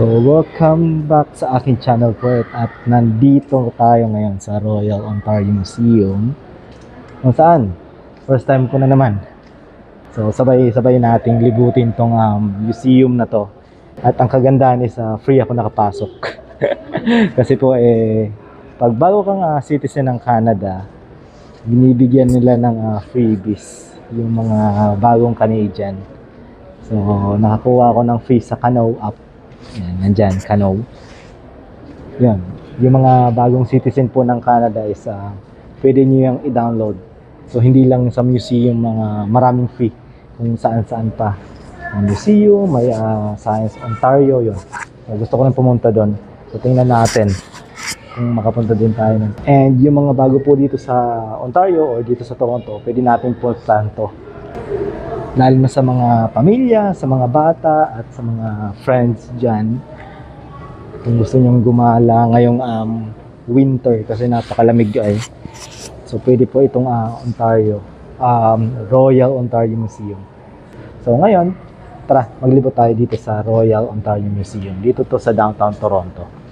So, welcome back sa aking channel po at nandito tayo ngayon sa Royal Ontario Museum kung saan, first time ko na naman. So, sabay-sabay nating libutin tong museum na to. At ang kagandahan is free ako nakapasok. Kasi po pag bago kang citizen ng Canada, binibigyan nila ng freebies yung mga bagong Canadian. So, nakakuha ako ng free sa Canoe app. Yan, nandyan, Canoe. Yan. Yung mga bagong citizen po ng Canada is pwede nyo yung i-download. So, hindi lang sa museum, mga maraming free kung saan-saan pa. Ang museum, may Science Ontario, yun. So, gusto ko nang pumunta doon. So, tingnan natin kung makapunta din tayo. And yung mga bago po dito sa Ontario or dito sa Toronto, pwede natin puntahan to. Lalo na sa mga pamilya, sa mga bata, at sa mga friends dyan. Kung gusto nyong gumala ngayong winter kasi napakalamig ay. So pwede po itong Ontario, Royal Ontario Museum. So ngayon, tara, maglibot tayo dito sa Royal Ontario Museum. Dito to sa downtown Toronto.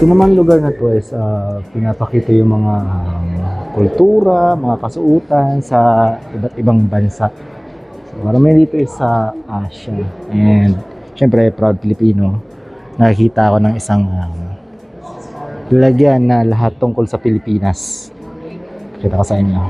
Ito naman lugar na to is pinapakita yung mga kultura, mga kasuutan sa iba't ibang bansa. So, marami dito is sa Asia. And syempre, proud Pilipino. Nakikita ako ng isang lalagyan na lahat tungkol sa Pilipinas. Kita ko sa inyo.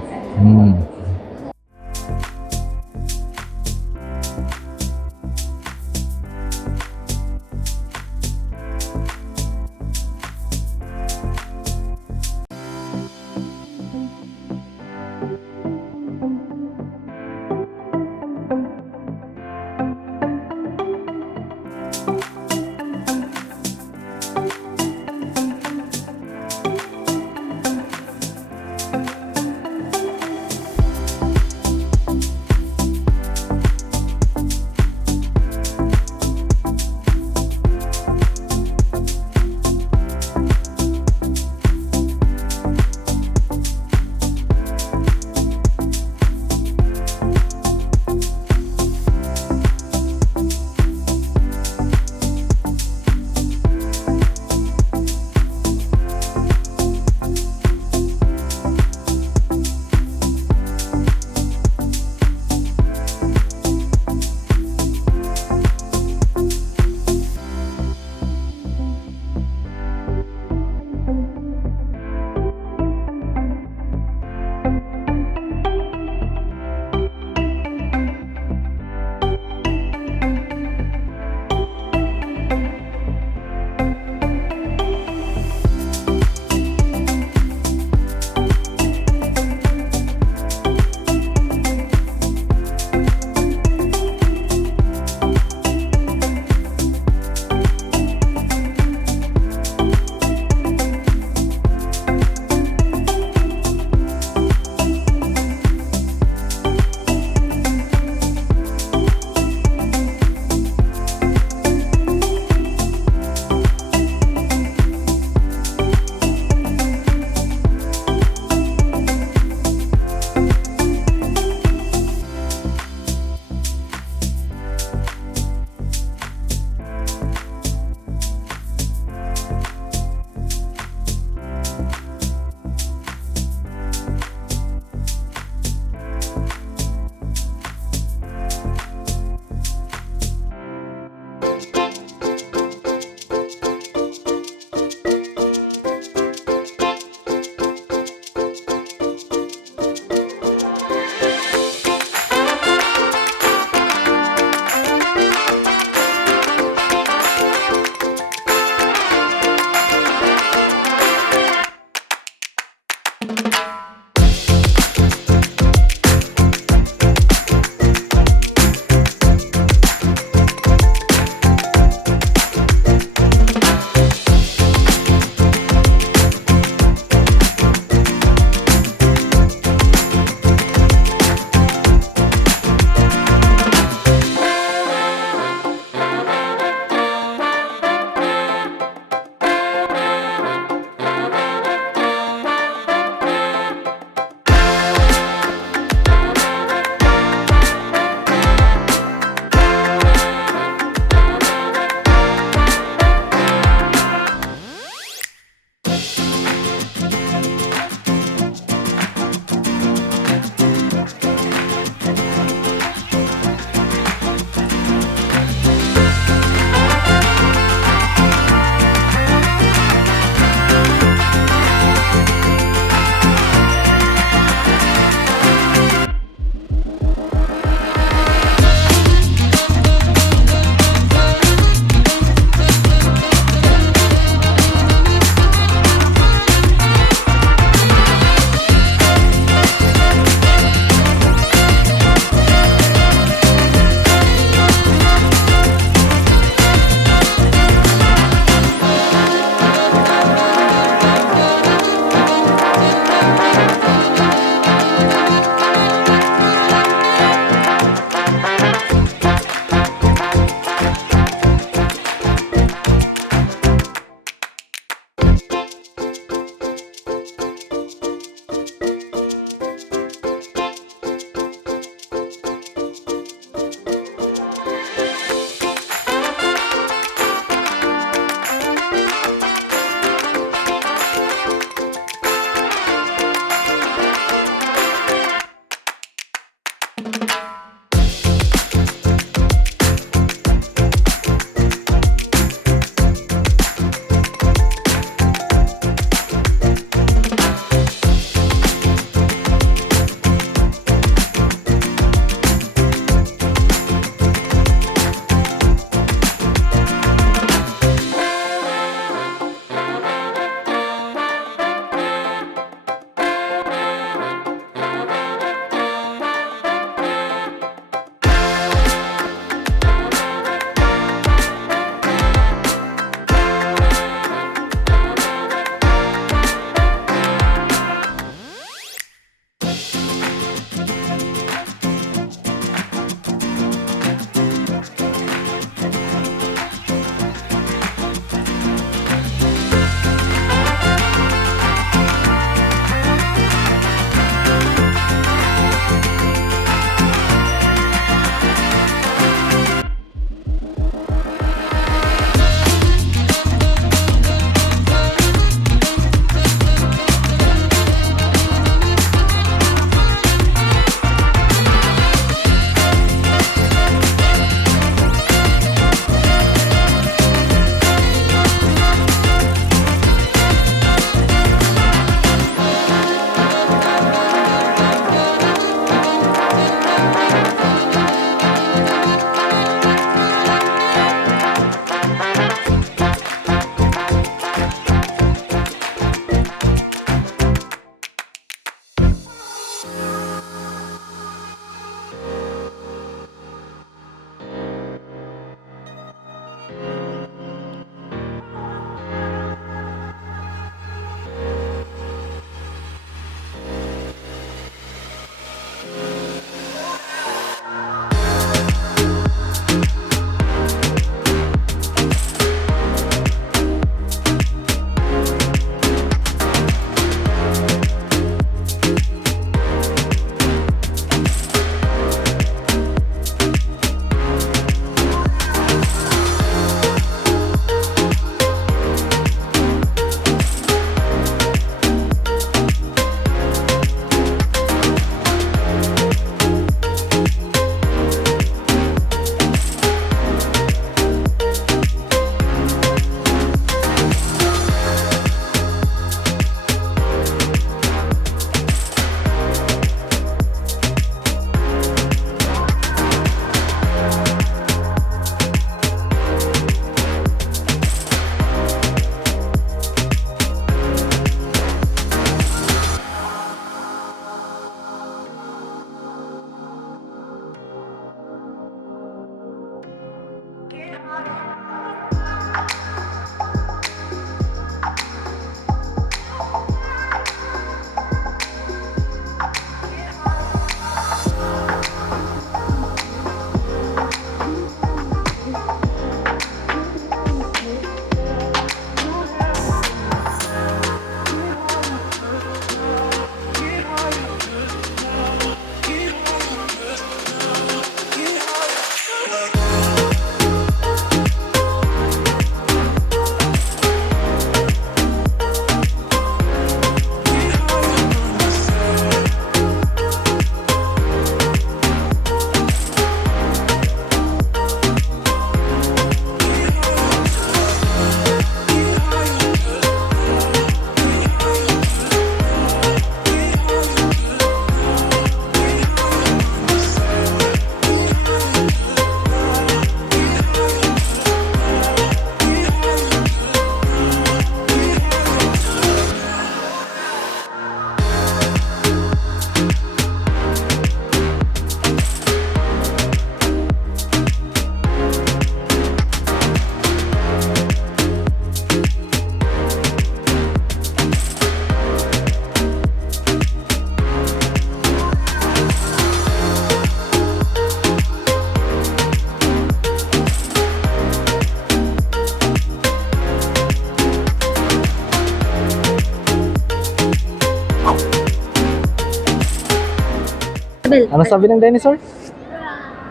Sabel. Ano sabi ng dinosaur?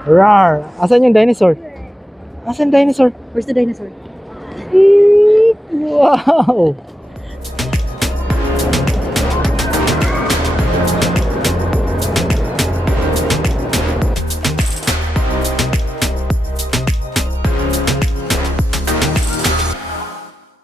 Rar. Asan yung dinosaur? Asan dinosaur? Where's the dinosaur? Wow!